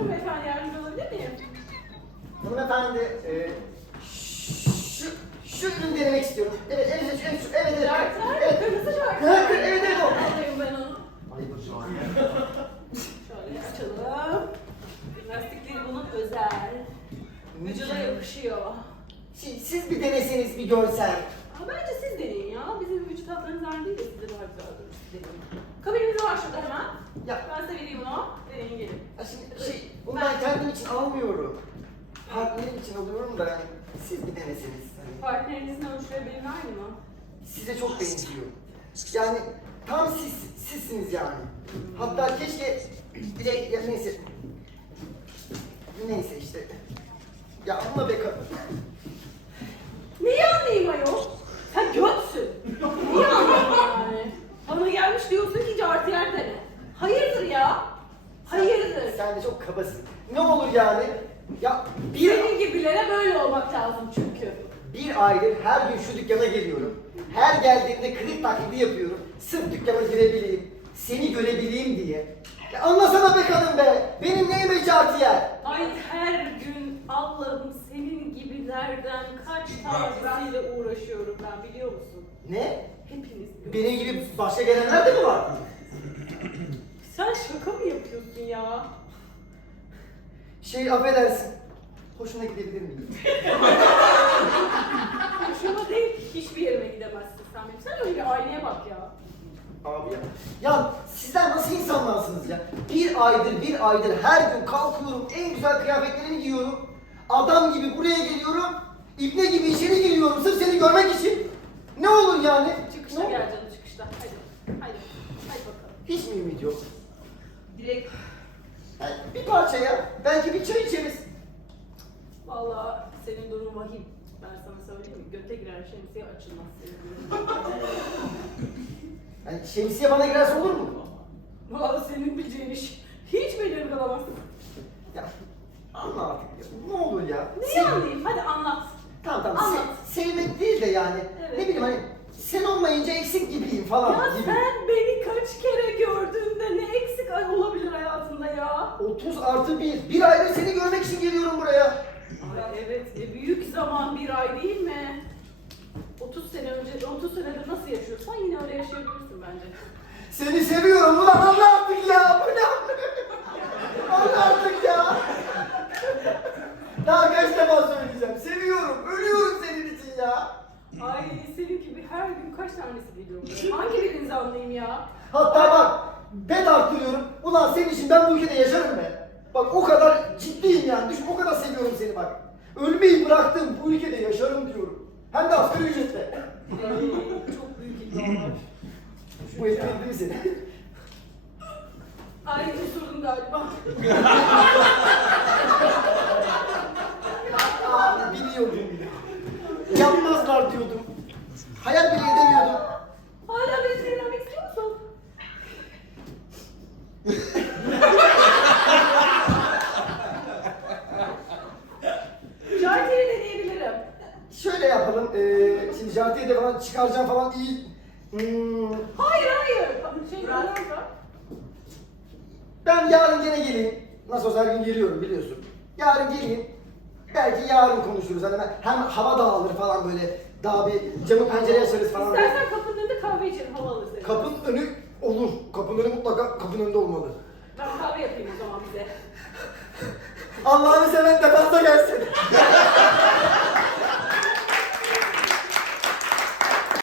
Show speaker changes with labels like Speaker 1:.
Speaker 1: Buyurun beyefendi yardımcı olabilir miyim?
Speaker 2: Hanımefendi, e, şu, şu ürünü denemek istiyorum. Evet, evet, evet, evet, evet, evet.
Speaker 1: Şarkılar,
Speaker 2: evet.
Speaker 1: kırmızı şarkı.
Speaker 2: Evet, evet, evet, o.
Speaker 1: Alayım ben onu. Şöyle açalım. Lastikleri bunun özel. Vücuda yakışıyor.
Speaker 2: Siz, siz bir deneseniz, bir görsen.
Speaker 1: Ama bence siz deneyin ya. Bizim vücut hatlarınız aynı değil de size daha güzel olur. Siz deneyin. Kabinimiz var şurada hemen.
Speaker 2: Ya,
Speaker 1: Ben size vereyim onu. Deneyin gelin.
Speaker 2: ya şimdi şey, bunu ben kendim için almıyorum. Partnerim için alıyorum da yani siz bir deneseniz. Hani
Speaker 1: Partnerinizin ölçüleri benimle aynı mı?
Speaker 2: size çok benziyor. Yani tam siz, sizsiniz yani. Hatta keşke bir de ya neyse. Neyse işte. Ya ama be kadın.
Speaker 1: Neyi anlayayım ayol? Sen götsün. Neyi anlayayım yani? Bana gelmiş diyorsun ki cartı yer dene. Hayırdır ya? Hayırdır?
Speaker 2: Sen de çok kabasın. Yani? Ya bir,
Speaker 1: Senin gibilere böyle olmak lazım çünkü.
Speaker 2: bir aydır her gün şu dükkana geliyorum. Her geldiğimde kredi taklidi yapıyorum. Sırf dükkana girebileyim. Seni görebileyim diye. Ya anlasana be kadın be. Benim neyime cartı yer?
Speaker 1: Ay her gün Allah'ım senin gibilerden kaç tanesiyle uğraşıyorum ben biliyor musun?
Speaker 2: Ne?
Speaker 1: Hepiniz
Speaker 2: Benim gibi başka gelenler de mi var?
Speaker 1: Sen şaka mı yapıyorsun ya?
Speaker 2: Şey affedersin. Hoşuna gidebilir miyim?
Speaker 1: Hoşuma değil hiçbir yerime gidemezsin sen benim. Sen öyle aynaya bak ya.
Speaker 2: Abi ya. Ya sizler nasıl insanlarsınız ya? Bir aydır bir aydır her gün kalkıyorum en güzel kıyafetlerimi giyiyorum. Adam gibi buraya geliyorum. İbne gibi içeri giriyorum sırf seni görmek için. Ne olur yani?
Speaker 1: Çıkışta
Speaker 2: Ne
Speaker 1: gel canım çıkışta. Hadi. Hadi. Hadi bakalım.
Speaker 2: Hiç mi ümit yok?
Speaker 1: Direkt
Speaker 2: Yani bir parça ya. Belki bir çay içeriz.
Speaker 1: Vallahi senin durumun vahim. Ben sana söyleyeyim mi? Göte giren şemsiye açılmaz senin durumun.
Speaker 2: Yani şemsiye bana girerse olur mu?
Speaker 1: Vallahi senin bileceğin iş. Hiç beni ırgalamaz.
Speaker 2: Ya anla artık ya. Ne olur ya.
Speaker 1: Neyi
Speaker 2: Sev-
Speaker 1: anlayayım? Hadi anlat.
Speaker 2: Tamam tamam.
Speaker 1: Anlat.
Speaker 2: Se- sevmek değil de yani.
Speaker 1: Evet.
Speaker 2: Ne bileyim hani sen olmayınca eksik gibiyim falan
Speaker 1: Ya
Speaker 2: gibi.
Speaker 1: sen beni kaç kere gördüğünde ne eksik ay olabilir hayatında ya?
Speaker 2: 30 artı 1. Bir aydır seni görmek için geliyorum buraya.
Speaker 1: Ay evet, e, büyük zaman bir ay değil mi? 30 sene önce, 30 senedir nasıl yaşıyorsan yine öyle yaşayabilirsin bence.
Speaker 2: Seni seviyorum ulan anla artık ya. Bu ne? anla artık ya. Daha kaç defa söyleyeceğim. Seviyorum. Ölüyorum senin için ya.
Speaker 1: Ay senin gibi her gün kaç tanesi geliyor buraya? Hangi birinizi anlayayım ya?
Speaker 2: Hatta bak bet arttırıyorum. Ulan senin için ben bu ülkede yaşarım be. Bak o kadar ciddiyim yani. Düşün o kadar seviyorum seni bak. Ölmeyi bıraktım bu ülkede yaşarım diyorum. Hem de asgari ücretle.
Speaker 1: Ay, çok büyük iddialar.
Speaker 2: Bu etkiledi mi seni?
Speaker 1: Ay osurdum galiba.
Speaker 2: Abi biliyordum. Yapmazlar diyordum. Hayal bile edemiyordum. Jartiye de falan çıkaracağım falan iyi. Hmm,
Speaker 1: Hayır hayır. Şey, Bırak.
Speaker 2: ben yarın gene geleyim. Nasıl olsa her gün geliyorum biliyorsun. Yarın geleyim. Belki yarın konuşuruz. Hani ben- hem hava dağılır falan böyle. Daha bir camı pencere açarız falan.
Speaker 1: İstersen kapının önünde kahve içelim, hava alır seni.
Speaker 2: Kapının önü olur. Kapının önü mutlaka kapının önünde olmalı.
Speaker 1: Ben kahve yapayım o zaman bize.
Speaker 2: Allah'ını seven defansa gelsin.